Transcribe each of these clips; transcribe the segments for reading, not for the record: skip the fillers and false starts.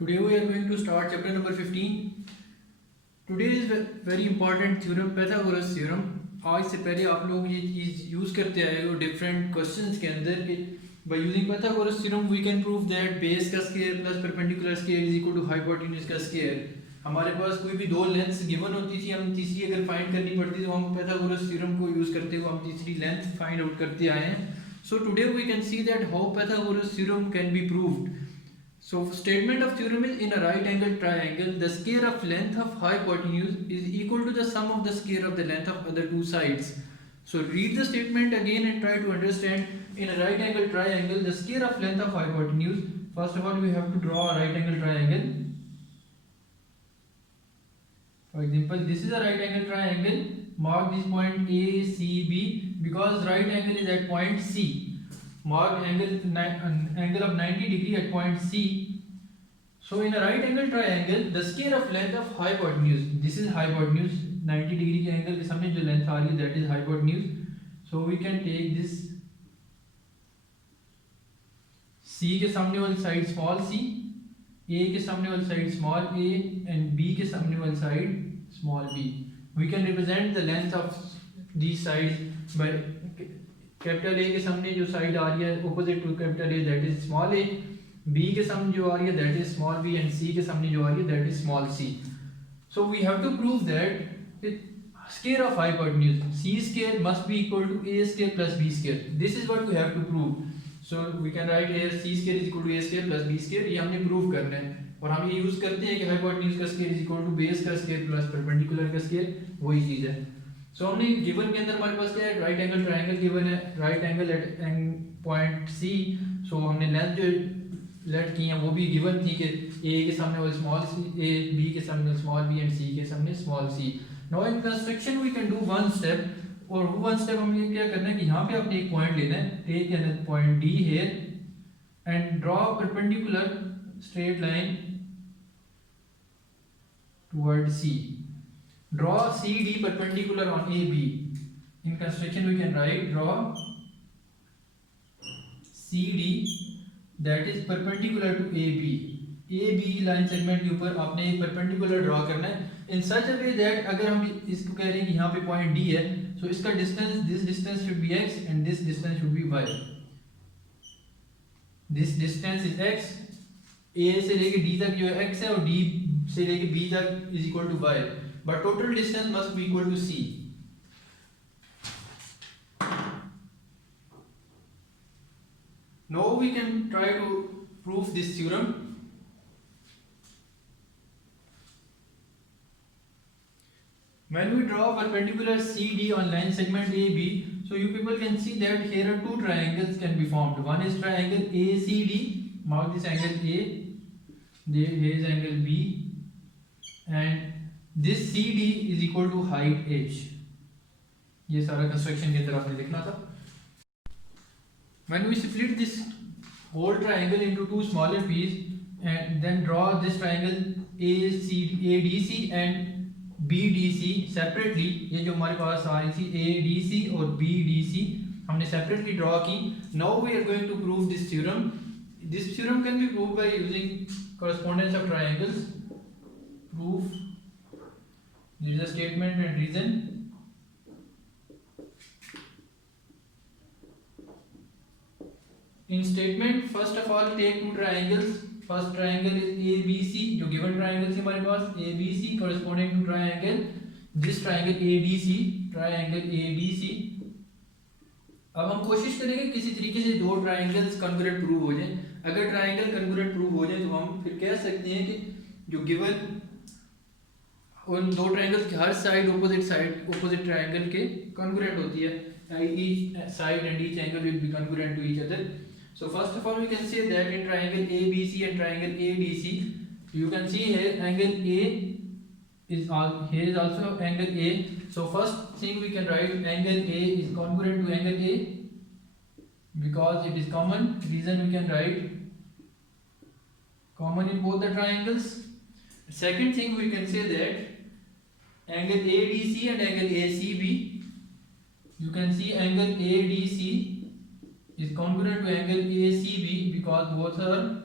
Today we are going to start chapter number 15. Today is very important theorem, Pythagoras theorem. आज से पहले आप लोग ये चीज़ यूज़ करते आए हो डिफरेंट क्वेश्चंस के अंदर कि by using Pythagoras theorem we can prove that base का square plus perpendicular square is equal to hypotenuse का स्क्वायर. हमारे पास कोई भी दो लेंथ्स गिवन होती थी, हम तीसरी अगर फाइंड करनी पड़ती तो हम Pythagoras theorem को यूज़ करते हुए हम तीसरी लेंथ फाइंड आउट करते आए हैं. So today we can see that how Pythagoras theorem can be proved. So statement of theorem is in a right angle triangle the square of length of hypotenuse is equal to the sum of the square of the length of other two sides. So read the statement again and try to understand. In a right angle triangle the square of length of hypotenuse, first of all we have to draw a right angle triangle. For example, this is a right angle triangle. Mark this point A, C, B because right angle is at point C. Mark angle of 90 degree at point C. So in a right angle triangle the square of length of hypotenuse, this is hypotenuse, 90 degree के angle के सामने जो length आ रही है that is hypotenuse. So we can take this C के सामने वाली side small c, A के सामने वाली side small a and B के सामने वाली side small b. We can represent the length of these sides by capital A के सामने जो साइड आ रही है opposite to capital A that is small A, B के सामने जो आ रही है that is small B and C के सामने जो आ रही है that is small C. So we have to prove that square of hypotenuse C square must be equal to A square plus B square. This is what we have to prove. So we can write here C square is equal to A square plus B square. ये हमने प्रूव करना है और हम ये यूज करते हैं कि हाइपोटेन्यूज का square is equal to base का स्क्वायर प्लस परपेंडिकुलर का स्क्वायर, वही चीज है. सो हमने गिवन के अंदर हमारे पास क्या है, राइट एंगल ट्रायंगल गिवन है, right angle at point C. So हमने लेंथ जो लेट की है वो भी गिवन थी कि ए के सामने वाला स्मॉल सी ए, बी के सामने स्मॉल बी एंड सी के सामने small C. Now in construction we can do one step. और वन स्टेप हमें क्या करना है कि यहाँ पे आपने एक पॉइंट लेना है, take an point D here and draw perpendicular straight line toward C. Draw CD perpendicular on AB. In construction we can write draw CD that is perpendicular to AB. AB line segment के ऊपर आपने एक perpendicular draw करना है in such a way that अगर हम इसको कह रहे हैं कि यहाँ पे पॉइंट D है, so इसका distance, this distance should be x and this distance should be y. This distance is x. A से लेके D तक जो है x है और D से लेके B तक is equal to y. But total distance must be equal to c. Now we can try to prove this theorem. When we draw perpendicular CD on line segment AB, so you people can see that here are two triangles can be formed. One is triangle ACD. Mark this angle A. Here is angle B, and this CD is equal to height h. ये सारा कंस्ट्रक्शन के अंदर आपने लिखना था. When we split this whole triangle into two smaller pieces and then draw this triangle ADC and BDC separately, ये जो हमारे पास आ रही थी ADC और BDC हमने separately draw की. Now we are going to prove this theorem. This theorem can be proved by using correspondence of triangles. Proof. There is a statement and reason. In statement, first of all take two triangles. First triangle is ABC, जो given triangle थी हमारे पास ABC corresponding to triangle this triangle ADC, triangle ADC. अब हम कोशिश करेंगे किसी तरीके से दो ट्राइंगल्स कॉन्ग्रुएंट प्रूव हो जाए. अगर ट्राइंगल कॉन्ग्रुएंट प्रूव हो जाए तो हम फिर कह सकते हैं कि जो गिवन उन दो ट्रायंगल्स की हर साइड ऑपोजिट ट्रायंगल के कॉन्ग्रुएंट होती है. each side and each angle will be congruent to each other. So first of all we can say that in triangle ABC and triangle ADC, you can see here angle A is here is also angle A. So first thing we can write angle A is congruent to angle A because it is common. Reason we can write common in both the triangles. Second thing we can say that angle ADC and angle ACB, you can see angle ADC is congruent to angle ACB because both are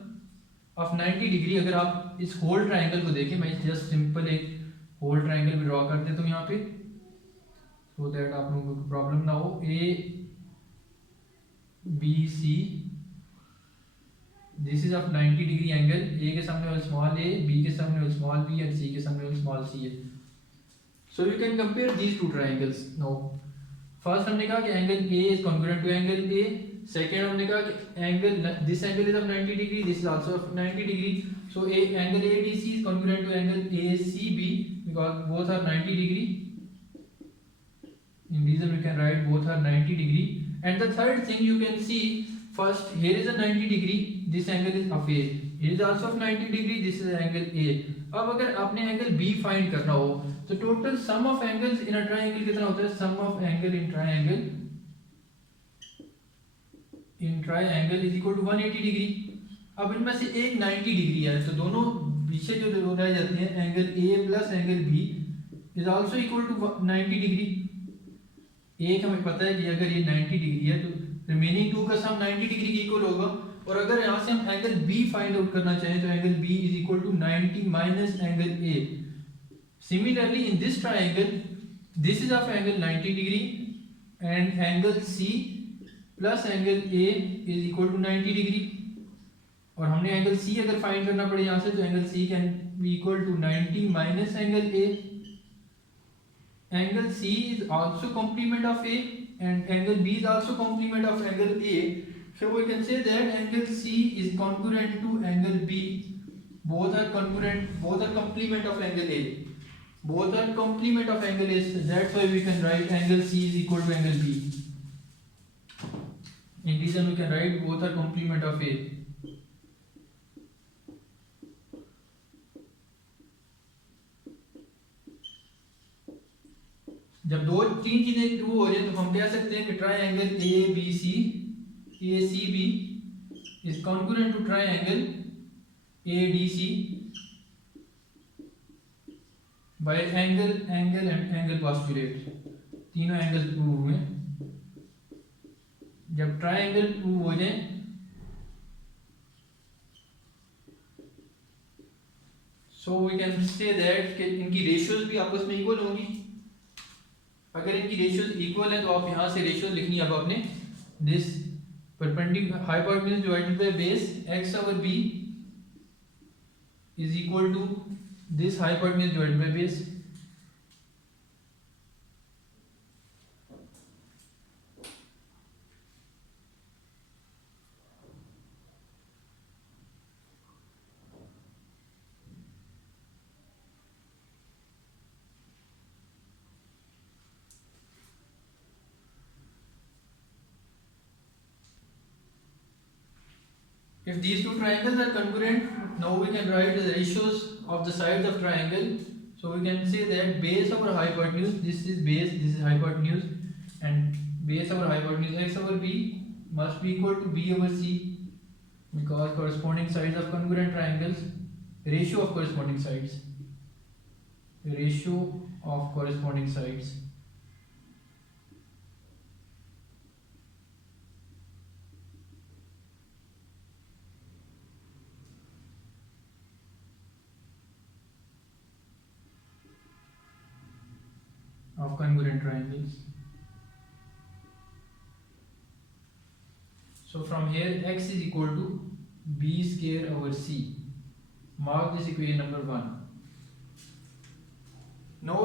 of 90 डिग्री। अगर आप इस whole triangle को देखें, मैं just simple एक whole triangle भी ड्रॉ कर देता हूँ यहाँ पे, सो दैट आप लोगों को प्रॉब्लम ना हो। A B C, this is of 90 degree angle, A के सामने वाला स्मॉल ए, बी के सामने वाला स्मॉल बी एंड सी के सामने वाला स्मॉल सी है। So you can compare these two triangles. No, first हमने कहा कि angle A is congruent to angle A. Second हमने कहा कि angle, this angle is of 90 degree, this is also of 90 degree, so A angle ADC is congruent to angle ACB because both are 90 degree. In reason we can write both are 90 degree. And the third thing you can see, first here is a 90 degree, this angle is of A, here is also of 90 degree, this is angle A. अब अगर आपने angle B find करना हो तो total sum of angles in a triangle कितना होता है? Sum of angle in triangle is equal to 180 degree. अब इनमें से एक 90 डिग्री है तो दोनों पीछे जो रह जाते हैं, angle A plus angle B is also equal to 90 degree. एक हमें पता है कि अगर ये 90 डिग्री है तो रिमेनिंग टू का सम 90 डिग्री के इक्वल होगा। और अगर यहाँ से हम एंगल B फाइंड आउट करना चाहें तो angle B is equal to 90 minus angle A। Similarly in this triangle this is of angle 90 degree and angle C plus angle A is equal to 90 degree. और हमने angle C अगर फाइंड करना पड़े यहाँ से तो angle C can be equal to 90 minus angle A। Angle C is also complement of A and angle B is also complement of angle A. So we can say that angle C is congruent to angle B. Both are congruent, both are complement of angle A. Both are complement of angle A. So that's why we can write angle C is equal to angle B. In reason we can write both are complement of A. जब दो तीन चीजें ट्रू हो जाए तो हम कह सकते हैं कि triangle A C B is congruent to triangle A D C by angle angle and angle postulate. तीनों एंगल प्रूव हुए। जब ट्रायंगल प्रूव हो जाए so we can say that कि इनकी रेशियोज भी आपस में इक्वल होंगी। अगर इनकी रेशियोज इक्वल है तो आप यहाँ से रेशियोज लिखनी है अब आपने, this perpendicular hypotenuse divided by base x over b is equal to this hypotenuse divided by base. If these two triangles are congruent, now we can write the ratios of the sides of triangle. So we can say that base over hypotenuse, this is base, this is hypotenuse, and base over hypotenuse x over b must be equal to b over c because corresponding sides of congruent triangles, ratio of corresponding sides, ratio of corresponding sides. Of congruent triangles. So from here x is equal to b square over c. Mark this equation number 1. Now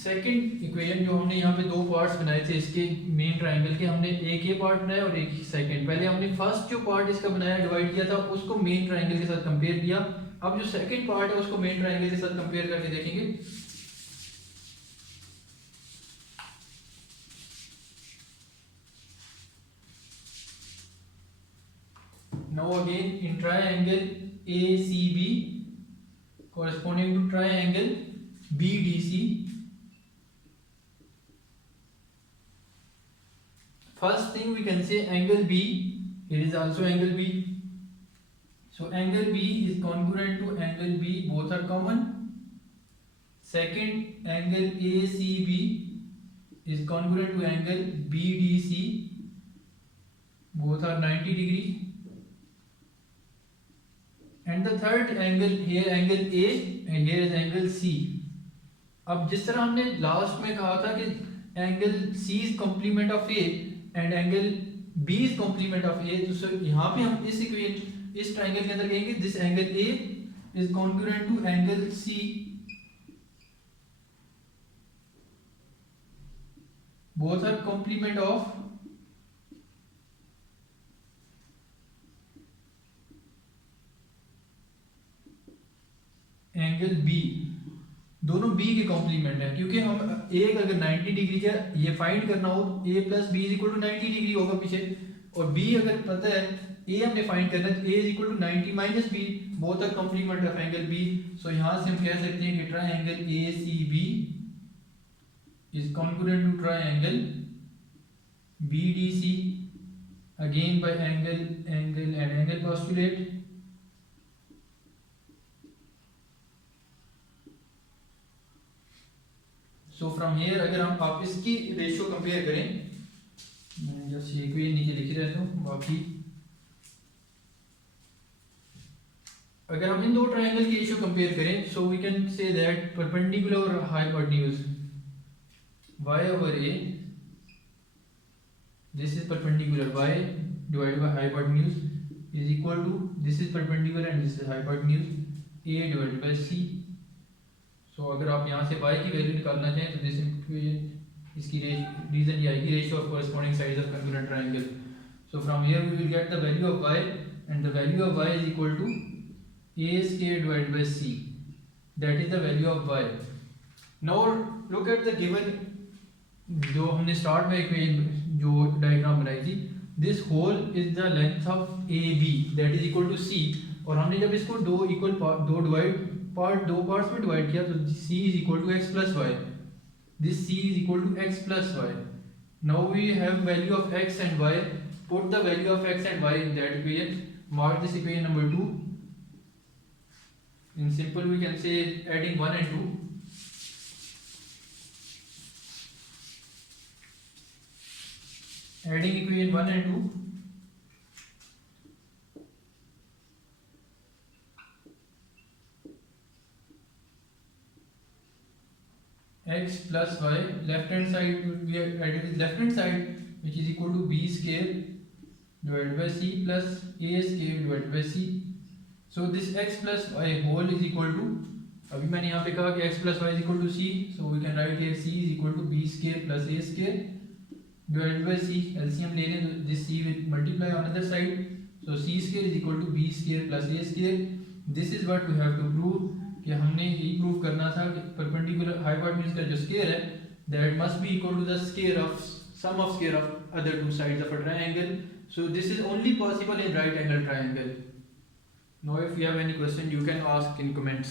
second equation जो हमने यहाँ पे दो पार्ट्स बनाए थे इसके main triangle के, हमने एक ये पार्ट बनाया और एक सेकंड। पहले हमने फर्स्ट जो पार्ट इसका बनाया डिवाइड किया था उसको मेन ट्राइंगल के साथ कंपेयर किया। अब जो सेकंड पार्ट है उसको मेन ट्राइंगल के साथ कंपेयर करके देखेंगे। Now again in triangle ACB corresponding to triangle BDC, first thing we can say angle B, here is also angle B. So angle B is congruent to angle B, both are common. Second, angle ACB is congruent to angle BDC, both are 90 degree. and the third angle here angle A and here is angle C. अब जिस तरह हमने लास्ट में कहा था कि angle C is complement of A and angle B is complement of A, तो यहाँ पे हम इस इक्वेशन इस ट्रायंगल के अंदर कहेंगे this angle A is congruent to angle C, both are complement of angle B, दोनों B के कॉम्प्लीमेंट है, क्योंकि हम एक अगर 90 डिग्री का ये फाइंड करना हो A प्लस B is equal to 90 degree होगा पीछे, और B अगर पता है A हमने फाइंड करना है तो A is equal to 90 minus B, both are complement of angle B. So यहाँ से हम कह सकते हैं कि triangle ACB is congruent to triangle BDC again by angle and angle postulate. So from here अगर हम आप इसकी रेशियो कंपेयर करें, मैं जस्ट ये को ये नीचे लिख रहता हूँ, बाकी अगर हम इन दो ट्रायंगल की रेशियो कंपेयर करें, so we can say that perpendicular और hypotenuse y over a, this is perpendicular y divided by hypotenuse is equal to this is perpendicular and this is hypotenuse a divided by c. सो अगर आप यहाँ से y की वैल्यू निकालना चाहें तो this equation इसकी रीजन ये आएगी ratio of corresponding sides of congruent triangle. So from here we will get the value of y and the value of y is equal to a square divided by c, that is the value of y. Now look at the given, जो हमने start में equation जो diagram बनाई थी, this whole is the length of AB that is equal to c, और हमने जब इसको दो इक्वल दो पार्ट्स में डिवाइड किया तो c is equal to x plus y, this c is equal to x plus y. Now we have value of x and y, put the value of x and y in that equation, mark this equation number 2. In simple we can say adding 1 and 2, adding equation 1 and 2, x plus y, left hand side we have added is left hand side which is equal to b square divided by c plus a square divided by c. So this x plus y whole is equal to, अभी मैंने यहाँ पे कहा कि x plus y is equal to c, so we can write here c is equal to b square plus a square divided by c. LCM ले लें तो this c will multiply on other side, so c square is equal to b square plus a square. This is what we have to prove, कि हमने ये प्रूव करना था कि perpendicular hypotenuse का जो स्क्वायर है that must be equal to the square of sum of square of other two sides of a triangle. So this is only possible in right angle triangle. Now if you have any question you can ask in comments.